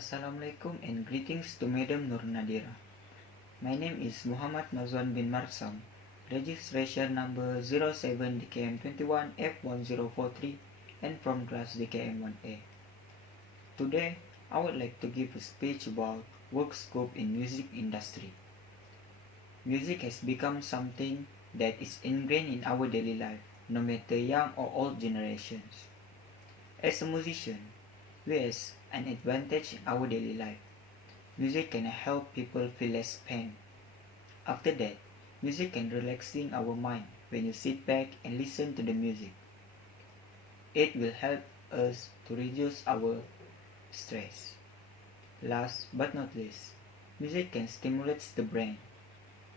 Assalamualaikum and greetings to Madam Nur Nadira. My name is Muhammad Nazwan bin Marsam, registration number 07 DKM21 F1043 and from class DKM1A. Today, I would like to give a speech about work scope in music industry. Music has become something that is ingrained in our daily life, no matter young or old generations. As a musician, we has an advantage in our daily life. Music can help people feel less pain. After that, music can relaxing our mind when you sit back and listen to the music. It will help us to reduce our stress. Last but not least, music can stimulate the brain.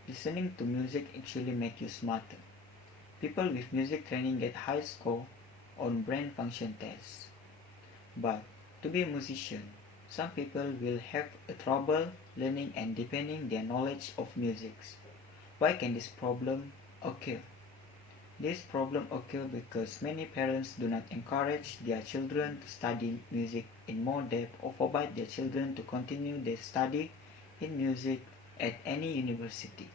Listening to music actually makes you smarter. People with music training get high score on brain function tests. But to be a musician, some people will have a trouble learning and deepening their knowledge of music. Why can this problem occur? This problem occurs because many parents do not encourage their children to study music in more depth or forbid their children to continue their study in music at any university.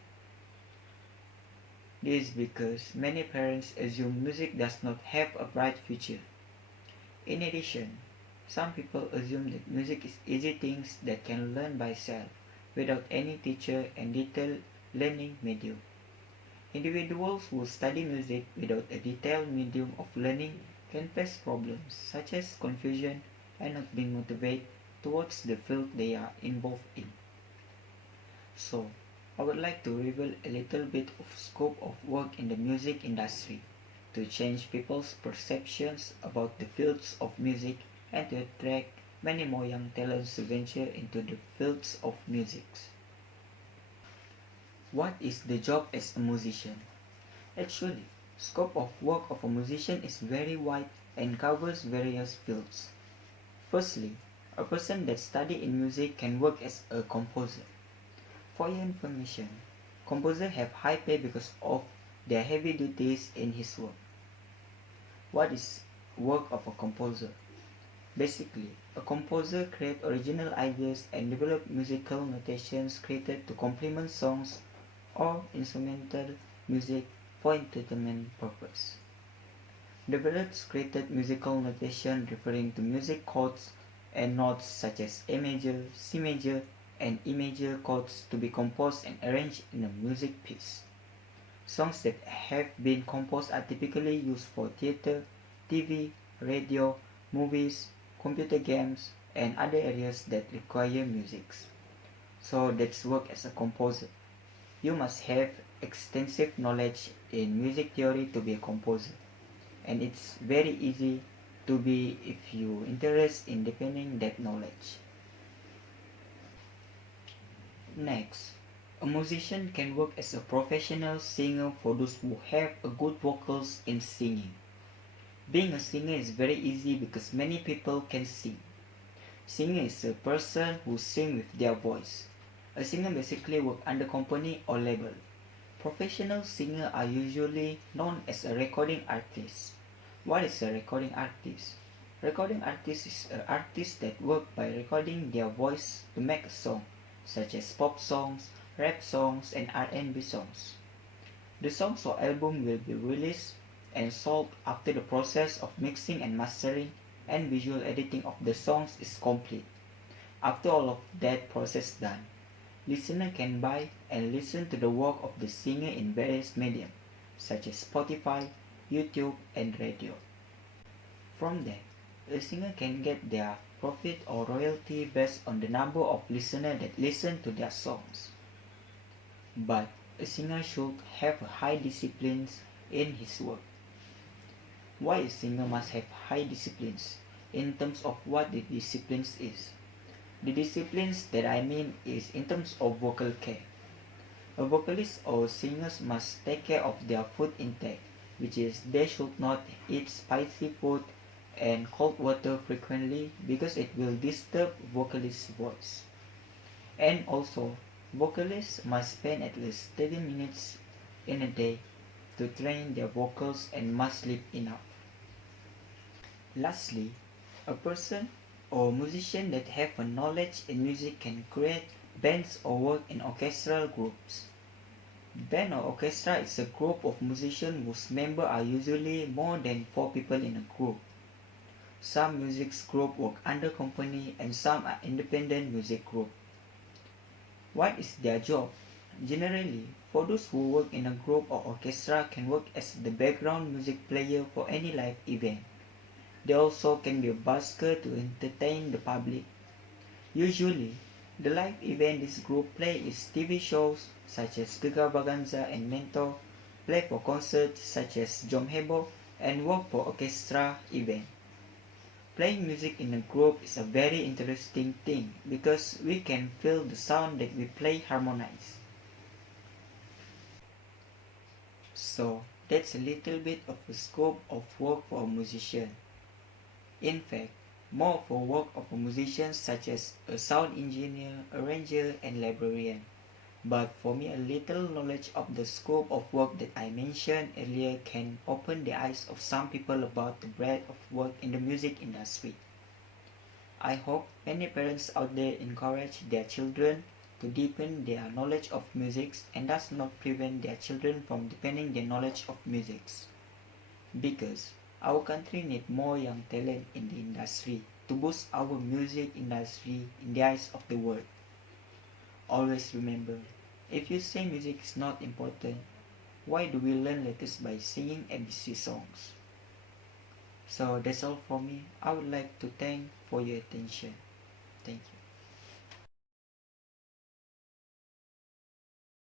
This is because many parents assume music does not have a bright future. In addition, some people assume that music is easy things that can learn by self without any teacher and detailed learning medium. Individuals who study music without a detailed medium of learning can face problems such as confusion and not being motivated towards the field they are involved in. So, I would like to reveal a little bit of scope of work in the music industry to change people's perceptions about the fields of music and to attract many more young talents to venture into the fields of music. What is the job as a musician? Actually, scope of work of a musician is very wide and covers various fields. Firstly, a person that study in music can work as a composer. For your information, composers have high pay because of their heavy duties in his work. What is work of a composer? Basically, a composer creates original ideas and develops musical notations created to complement songs or instrumental music for entertainment purpose. Develops created musical notation referring to music chords and notes such as A major, C major, and E major chords to be composed and arranged in a music piece. Songs that have been composed are typically used for theater, TV, radio, movies, computer games, and other areas that require music. So that's work as a composer. You must have extensive knowledge in music theory to be a composer. And it's very easy to be if you interest in deepening that knowledge. Next, a musician can work as a professional singer for those who have a good vocals in singing. Being a singer is very easy because many people can sing. Singer is a person who sings with their voice. A singer basically works under company or label. Professional singers are usually known as a recording artist. What is a recording artist? Recording artist is an artist that works by recording their voice to make a song, such as pop songs, rap songs, and R&B songs. The songs or album will be released and sold after the process of mixing and mastering and visual editing of the songs is complete. After all of that process done, listener can buy and listen to the work of the singer in various mediums such as Spotify, YouTube, and radio. From there, a singer can get their profit or royalty based on the number of listeners that listen to their songs. But a singer should have high disciplines in his work. Why a singer must have high disciplines? In terms of what the disciplines is. The disciplines that I mean is in terms of vocal care. A vocalist or singers must take care of their food intake, which is they should not eat spicy food and cold water frequently because it will disturb vocalist's voice. And also, vocalists must spend at least 30 minutes in a day to train their vocals and must sleep enough. Lastly, a person or musicians that have a knowledge in music can create bands or work in orchestral groups. Band or orchestra is a group of musicians whose members are usually more than 4 people in a group. Some music groups work under company and some are independent music groups. What is their job? Generally, for those who work in a group or orchestra can work as the background music player for any live event. They also can be a busker to entertain the public. Usually, the live event this group play is TV shows such as Gegar Baganza and Mentor, play for concerts such as Jom Hebo, and work for orchestra event. Playing music in a group is a very interesting thing because we can feel the sound that we play harmonize. So that's a little bit of the scope of work for a musician. In fact, more of the work of a musician such as a sound engineer, arranger, and librarian. But for me, a little knowledge of the scope of work that I mentioned earlier can open the eyes of some people about the breadth of work in the music industry. I hope many parents out there encourage their children to deepen their knowledge of music and thus not prevent their children from deepening their knowledge of music. Because our country needs more young talent in the industry to boost our music industry in the eyes of the world. Always remember, if you say music is not important, why do we learn letters by singing ABC songs? So that's all for me. I would like to thank for your attention. Thank you.